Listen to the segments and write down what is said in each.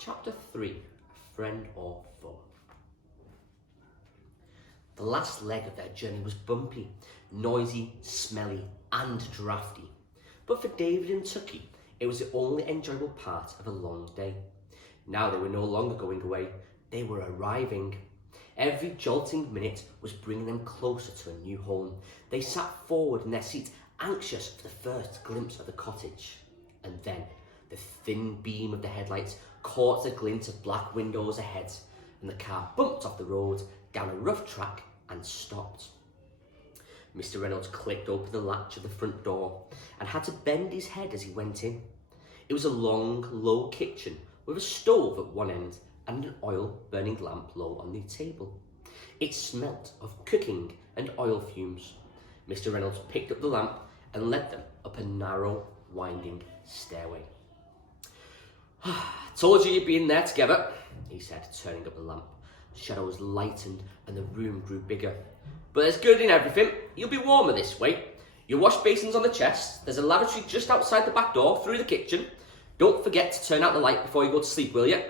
Chapter 3, A Friend or Foe. The last leg of their journey was bumpy, noisy, smelly and draughty. But for David and Tucky, it was the only enjoyable part of a long day. Now they were no longer going away, they were arriving. Every jolting minute was bringing them closer to a new home. They sat forward in their seats, anxious for the first glimpse of the cottage. And then the thin beam of the headlights caught the glint of black windows ahead, and the car bumped off the road down a rough track and stopped. Mr. Reynolds clicked open the latch of the front door and had to bend his head as he went in. It was a long, low kitchen with a stove at one end and an oil-burning lamp low on the table. It smelt of cooking and oil fumes. Mr. Reynolds picked up the lamp and led them up a narrow, winding stairway. "Told you you'd be in there together," he said, turning up the lamp. Shadows lightened and the room grew bigger. "But there's good in everything. You'll be warmer this way. Your wash basin's on the chest. There's a lavatory just outside the back door through the kitchen. Don't forget to turn out the light before you go to sleep, will you?"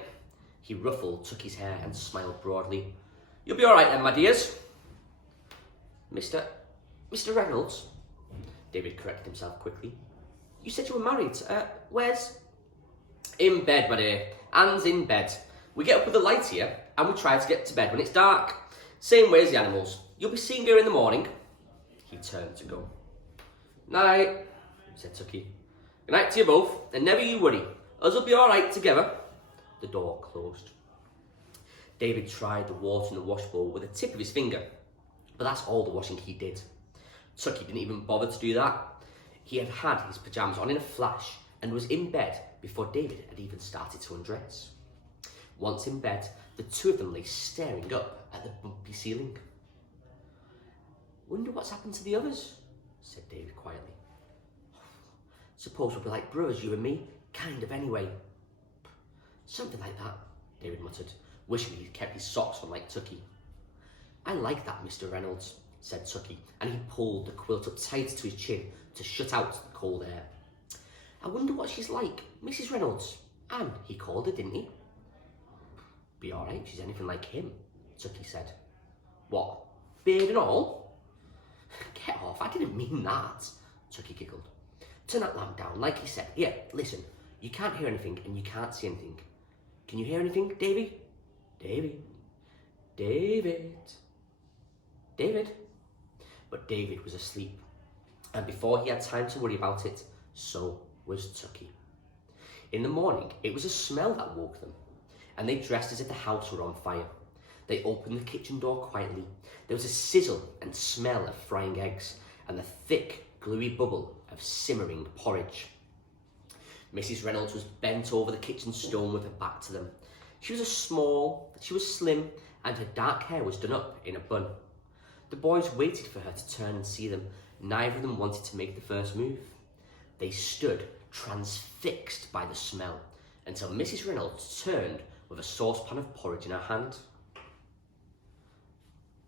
He ruffled Tucky's hair and smiled broadly. "You'll be all right then, my dears." Mr. Reynolds," David corrected himself quickly. "You said you were married. Where's..." "In bed, my dear. Anne's in bed. We get up with the light here and we try to get to bed when it's dark. Same way as the animals. You'll be seeing her in the morning." He turned to go. "Night," said Tucky. "Good night to you both, and never you worry. Us'll be all right together." The door closed. David tried the water in the wash bowl with the tip of his finger, but that's all the washing he did. Tucky didn't even bother to do that. He had had his pyjamas on in a flash and was in bed before David had even started to undress. Once in bed, the two of them lay staring up at the bumpy ceiling. "Wonder what's happened to the others," said David quietly. "Suppose we'll be like brothers, you and me, kind of anyway." "Something like that," David muttered, wishing he'd kept his socks on like Tucky. "I like that, Mr. Reynolds," said Tucky, and he pulled the quilt up tight to his chin to shut out the cold air. "I wonder what she's like, Mrs. Reynolds. Anne, he called her, didn't he?" "Be all right if she's anything like him," Tucky said. "What, beard and all?" "Get off, I didn't mean that," Tucky giggled. "Turn that lamp down, like he said. Here, listen, you can't hear anything and you can't see anything. Can you hear anything, Davy? Davy? David? David?" But David was asleep, and before he had time to worry about it, so was Tucky. In the morning, it was a smell that woke them, and they dressed as if the house were on fire. They opened the kitchen door quietly. There was a sizzle and smell of frying eggs, and the thick, gluey bubble of simmering porridge. Mrs. Reynolds was bent over the kitchen stone with her back to them. She was slim, and her dark hair was done up in a bun. The boys waited for her to turn and see them. Neither of them wanted to make the first move. They stood transfixed by the smell until Mrs. Reynolds turned with a saucepan of porridge in her hand.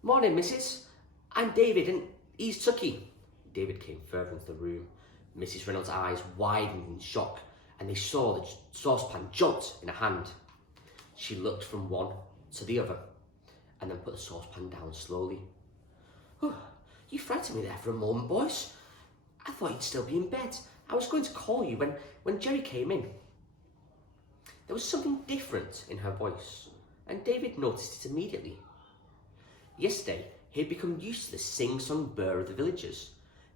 "Morning, missus. I'm David and he's Tucky." David came further into the room. Mrs. Reynolds' eyes widened in shock, and they saw the saucepan jolt in her hand. She looked from one to the other and then put the saucepan down slowly. "Oh, you frightened me there for a moment, boys. I thought you'd still be in bed. I was going to call you when Jerry came in." There was something different in her voice, and David noticed it immediately. Yesterday, he had become used to the sing-song burr of the villagers.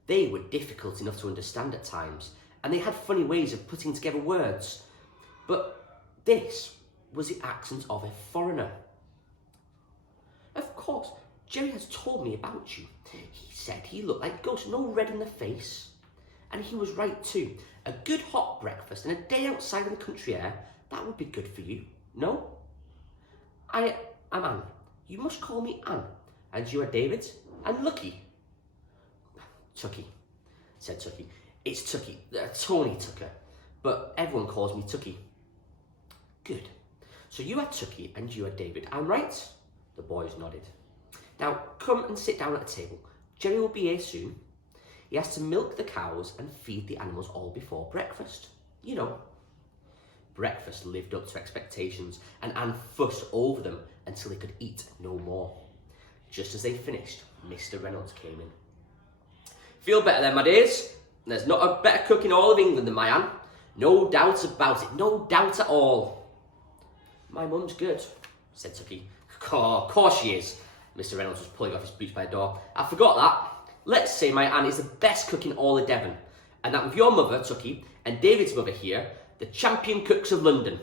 They were difficult enough to understand at times, and they had funny ways of putting together words. But this was the accent of a foreigner. "Of course, Jerry has told me about you. He said he looked like Ghost, no red in the face. And he was right too. A good hot breakfast and a day outside in the country air, that would be good for you, no? I'm Anne. You must call me Anne. And you are David and Lucky." "Tucky," said Tucky. "It's Tucky, Tony Tucker, but everyone calls me Tucky." "Good. So you are Tucky and you are David, I'm right?" The boys nodded. "Now come and sit down at the table. Jerry will be here soon. He has to milk the cows and feed the animals all before breakfast. You know." Breakfast lived up to expectations, and Anne fussed over them until they could eat no more. Just as they finished, Mr. Reynolds came in. Feel better then, my dears? There's not a better cook in all of England than my Anne. No doubt about it, no doubt at all. My mum's good, said Tucky. Of course she is. Mr. Reynolds was pulling off his boots by the door. I forgot that. Let's say my Anne is the best cook in all of Devon, and that with your mother, Tucky, and David's mother here, the champion cooks of London.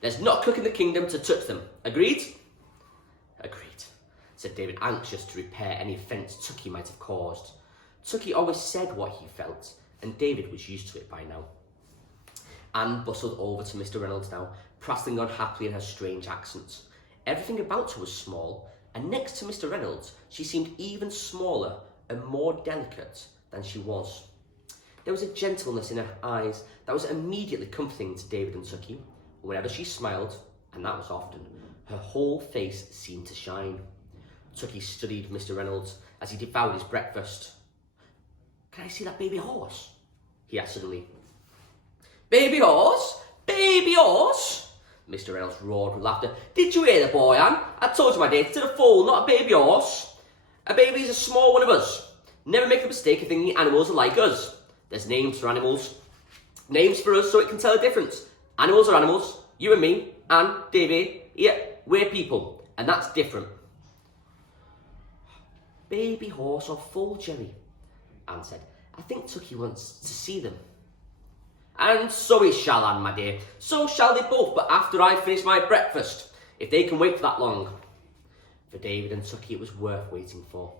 There's not a cook in the kingdom to touch them. Agreed? Agreed, said David, anxious to repair any offence Tucky might have caused. Tucky always said what he felt, and David was used to it by now. Anne bustled over to Mr. Reynolds now, prattling on happily in her strange accent. Everything about her was small, and next to Mr. Reynolds, she seemed even smaller and more delicate than she was. There was a gentleness in her eyes that was immediately comforting to David and Tucky. Whenever she smiled, and that was often, her whole face seemed to shine. Tucky studied Mr. Reynolds as he devoured his breakfast. Can I see that baby horse? He asked suddenly. Baby horse? Baby horse? Mr. Reynolds roared with laughter. Did you hear the boy, Anne? I told you, my dear, to the foal, not a baby horse. A baby is a small one of us. Never make the mistake of thinking animals are like us. There's names for animals. Names for us so it can tell the difference. Animals are animals. You and me, Anne, Davy, yeah, we're people. And that's different. Baby horse or foal, Jerry? Anne said. I think Tucky wants to see them. And so he shall, Anne, my dear. So shall they both, but after I finish my breakfast, if they can wait for that long. For David and Tucky it was worth waiting for.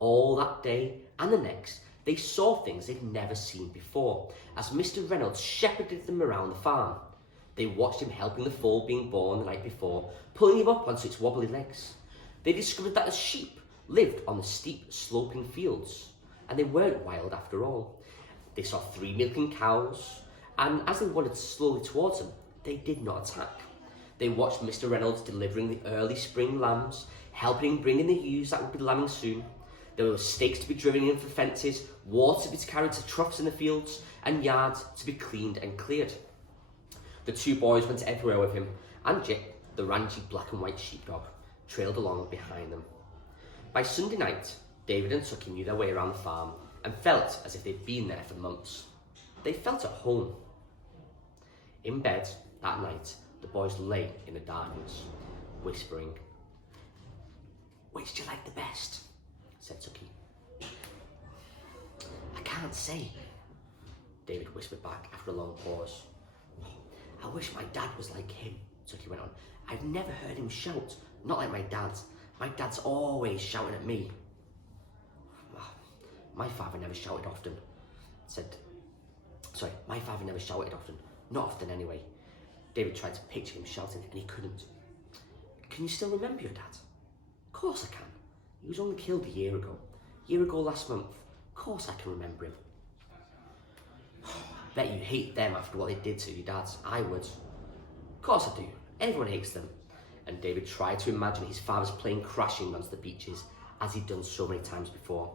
All that day and the next, they saw things they'd never seen before, as Mr. Reynolds shepherded them around the farm. They watched him helping the foal being born the night before, pulling him up onto its wobbly legs. They discovered that the sheep lived on the steep, sloping fields, and they weren't wild after all. They saw 3 milking cows, and as they wandered slowly towards them, they did not attack. They watched Mr. Reynolds delivering the early spring lambs, helping him bring in the ewes that would be lambing soon. There were stakes to be driven in for fences, water to be carried to troughs in the fields, and yards to be cleaned and cleared. The 2 boys went everywhere with him, and Jip, the rangy black and white sheepdog, trailed along behind them. By Sunday night, David and Tucky knew their way around the farm and felt as if they'd been there for months. They felt at home. In bed that night, the boys lay in the darkness, whispering. Which do you like the best? Said Tucky. I can't say, David whispered back after a long pause. I wish my dad was like him, Tucky went on. I've never heard him shout, not like my dad. My dad's always shouting at me. My father never shouted often, my father never shouted often. Not often anyway. David tried to picture him shouting and he couldn't. Can you still remember your dad? Of course I can. He was only killed a year ago. A year ago last month. Of course I can remember him. Bet you hate them after what they did to your dad. I would. Of course I do. Everyone hates them. And David tried to imagine his father's plane crashing onto the beaches as he'd done so many times before.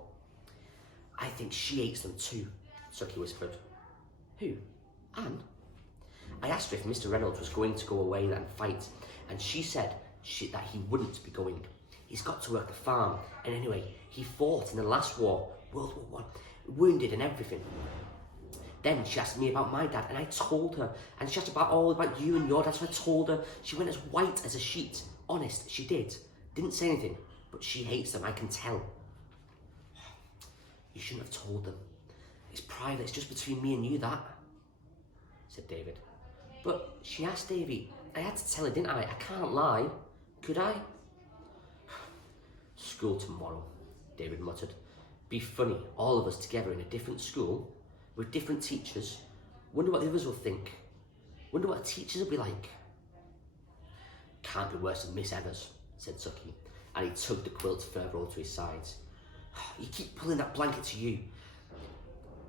I think she hates them too, Tucky whispered. Who? Anne? I asked her if Mr. Reynolds was going to go away and fight, and she said that he wouldn't be going. He's got to work the farm, and anyway, he fought in the last war, World War I, wounded and everything. Then she asked me about my dad, and I told her, and she asked all about you and your dad, so I told her. She went as white as a sheet. Honest, she did. Didn't say anything, but she hates them, I can tell. You shouldn't have told them. It's private, it's just between me and you, that, said David. But she asked Davy. I had to tell her, didn't I? I can't lie. Could I? School tomorrow, David muttered. Be funny, all of us together in a different school, with different teachers. Wonder what the others will think. Wonder what the teachers will be like. Can't be worse than Miss Evers, said Tucky, and he tugged the quilt further onto his sides. You keep pulling that blanket to you.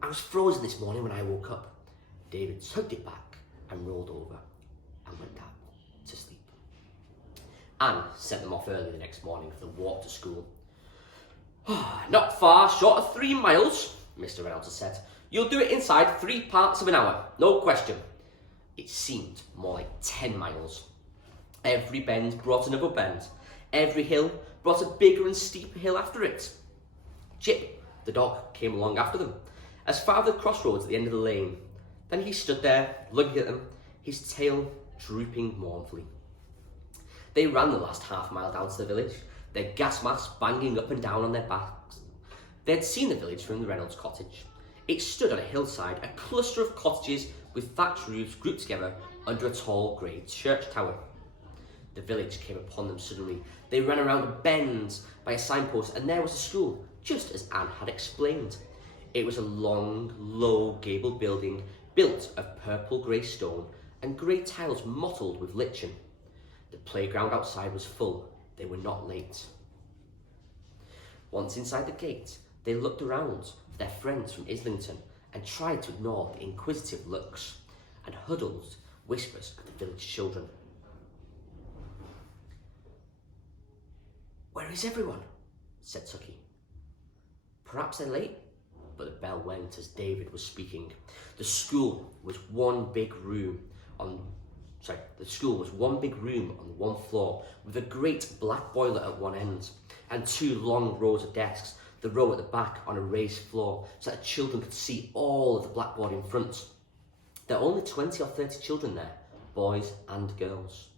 I was frozen this morning when I woke up. David tugged it back and rolled over and went down to sleep. Anne sent them off early the next morning for the walk to school. Not far short of 3 miles, Mr. Reynolds said. You'll do it inside 3 parts of an hour, no question. It seemed more like 10 miles. Every bend brought another bend. Every hill brought a bigger and steeper hill after it. Jip, the dog, came along after them, as far as the crossroads at the end of the lane. Then he stood there, looking at them, his tail drooping mournfully. They ran the last half mile down to the village, their gas masks banging up and down on their backs. They had seen the village from the Reynolds cottage. It stood on a hillside, a cluster of cottages with thatched roofs grouped together under a tall grey church tower. The village came upon them suddenly. They ran around a bend by a signpost, and there was a school, just as Anne had explained. It was a long, low, gabled building built of purple grey stone and grey tiles mottled with lichen. The playground outside was full. They were not late. Once inside the gate, they looked around for their friends from Islington and tried to ignore the inquisitive looks and huddled whispers of the village children. "Where is everyone?" said Tucky. "Perhaps they're late," but the bell went as David was speaking. The school was one big room on one floor with a great black boiler at one end and 2 long rows of desks, the row at the back on a raised floor so that children could see all of the blackboard in front. There were only 20 or 30 children there, boys and girls.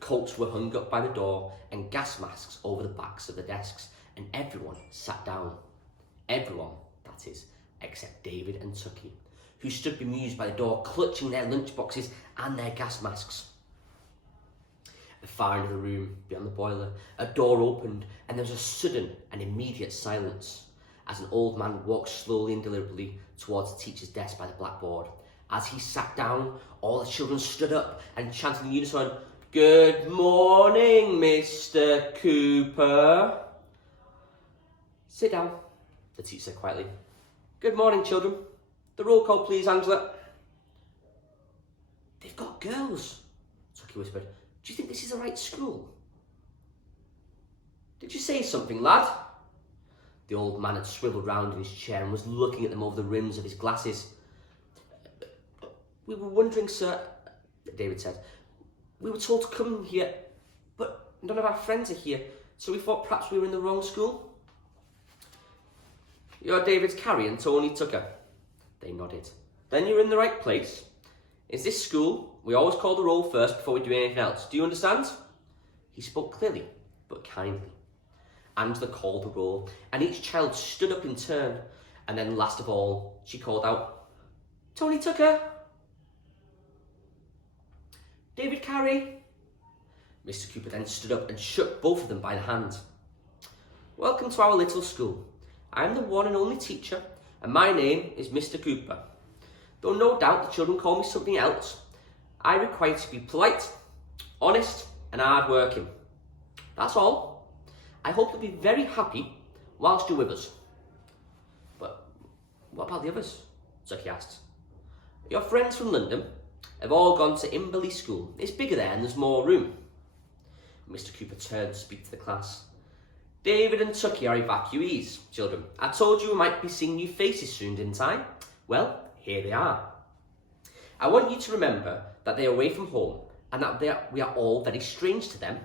Coats were hung up by the door and gas masks over the backs of the desks, and everyone sat down. Everyone, that is, except David and Tucky, who stood bemused by the door, clutching their lunchboxes and their gas masks. At the far end of the room, beyond the boiler, a door opened, and there was a sudden and immediate silence as an old man walked slowly and deliberately towards the teacher's desk by the blackboard. As he sat down, all the children stood up and chanted in unison, "Good morning, Mr. Cooper." "Sit down," the teacher said quietly. "Good morning, children. The roll call, please, Angela." "They've got girls," Tucky whispered. "Do you think this is the right school?" "Did you say something, lad?" The old man had swiveled round in his chair and was looking at them over the rims of his glasses. "We were wondering, sir," David said. "We were told to come here, but none of our friends are here, so we thought perhaps we were in the wrong school." "You're David Carey and Tony Tucker?" They nodded. "Then you're in the right place. In this school, we always call the roll first before we do anything else. Do you understand?" He spoke clearly, but kindly. Angela called the roll, and each child stood up in turn, and then last of all, she called out, "Tony Tucker." "David Carey." Mr. Cooper then stood up and shook both of them by the hand. "Welcome to our little school. I am the one and only teacher, and my name is Mr. Cooper. Though no doubt the children call me something else, I require to be polite, honest, and hard-working. That's all. I hope you'll be very happy whilst you're with us." "But what about the others?" Tucky asked. "Your friends from London have all gone to Imberley School. It's bigger there and there's more room." Mr. Cooper turned to speak to the class. "David and Tucky are evacuees, children. I told you we might be seeing new faces soon, didn't I? Well, here they are. I want you to remember that they are away from home and that we are all very strange to them.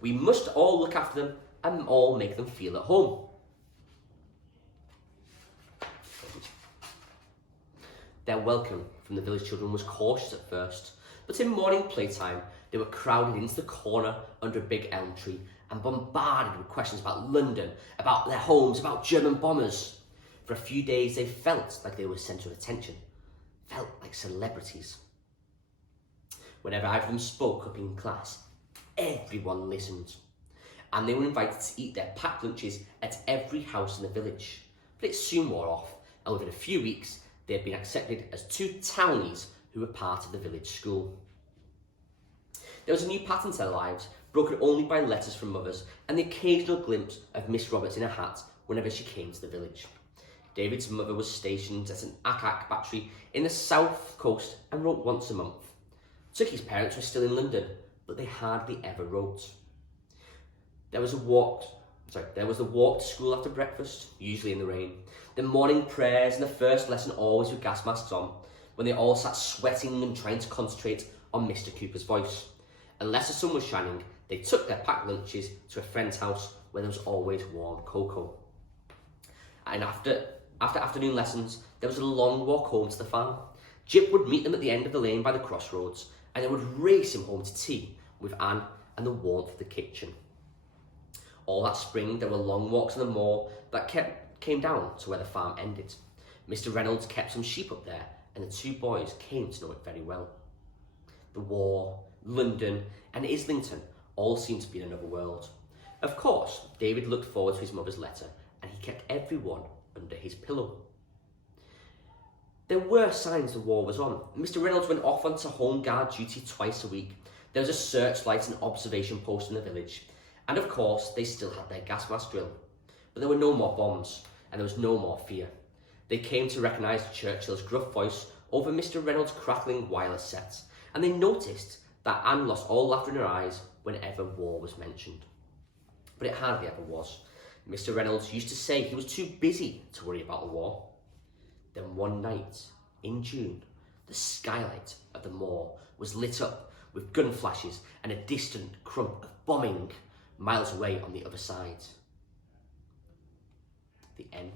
We must all look after them and all make them feel at home." Their welcome from the village children was cautious at first, but in morning playtime they were crowded into the corner under a big elm tree and bombarded with questions about London, about their homes, about German bombers. For a few days they felt like they were the centre of attention, felt like celebrities. Whenever either of them spoke up in class, everyone listened, and they were invited to eat their packed lunches at every house in the village. But it soon wore off, and within a few weeks they had been accepted as 2 townies who were part of the village school. There was a new pattern to their lives, broken only by letters from mothers and the occasional glimpse of Miss Roberts in a hat whenever she came to the village. David's mother was stationed at an ack battery in the south coast and wrote once a month. Tucky's parents were still in London, but they hardly ever wrote. There was the walk to school after breakfast, usually in the rain. The morning prayers and the first lesson always with gas masks on. when they all sat sweating and trying to concentrate on Mr. Cooper's voice. Unless the sun was shining, they took their packed lunches to a friend's house where there was always warm cocoa. And after afternoon lessons, there was a long walk home to the farm. Jip would meet them at the end of the lane by the crossroads, and they would race him home to tea with Anne and the warmth of the kitchen. All that spring, there were long walks on the moor that came down to where the farm ended. Mr. Reynolds kept some sheep up there, and the two boys came to know it very well. The war, London, and Islington all seemed to be in another world. Of course, David looked forward to his mother's letter, and he kept everyone under his pillow. There were signs the war was on. Mr. Reynolds went off onto home guard duty twice a week. There was a searchlight and observation post in the village, and of course, they still had their gas mask drill. But there were no more bombs, and there was no more fear. They came to recognise Churchill's gruff voice over Mr. Reynolds' crackling wireless set, and they noticed that Anne lost all laughter in her eyes whenever war was mentioned. But it hardly ever was. Mr. Reynolds used to say he was too busy to worry about the war. Then one night, in June, the skylight of the moor was lit up with gun flashes and a distant crump of bombing miles away on the other side. The end.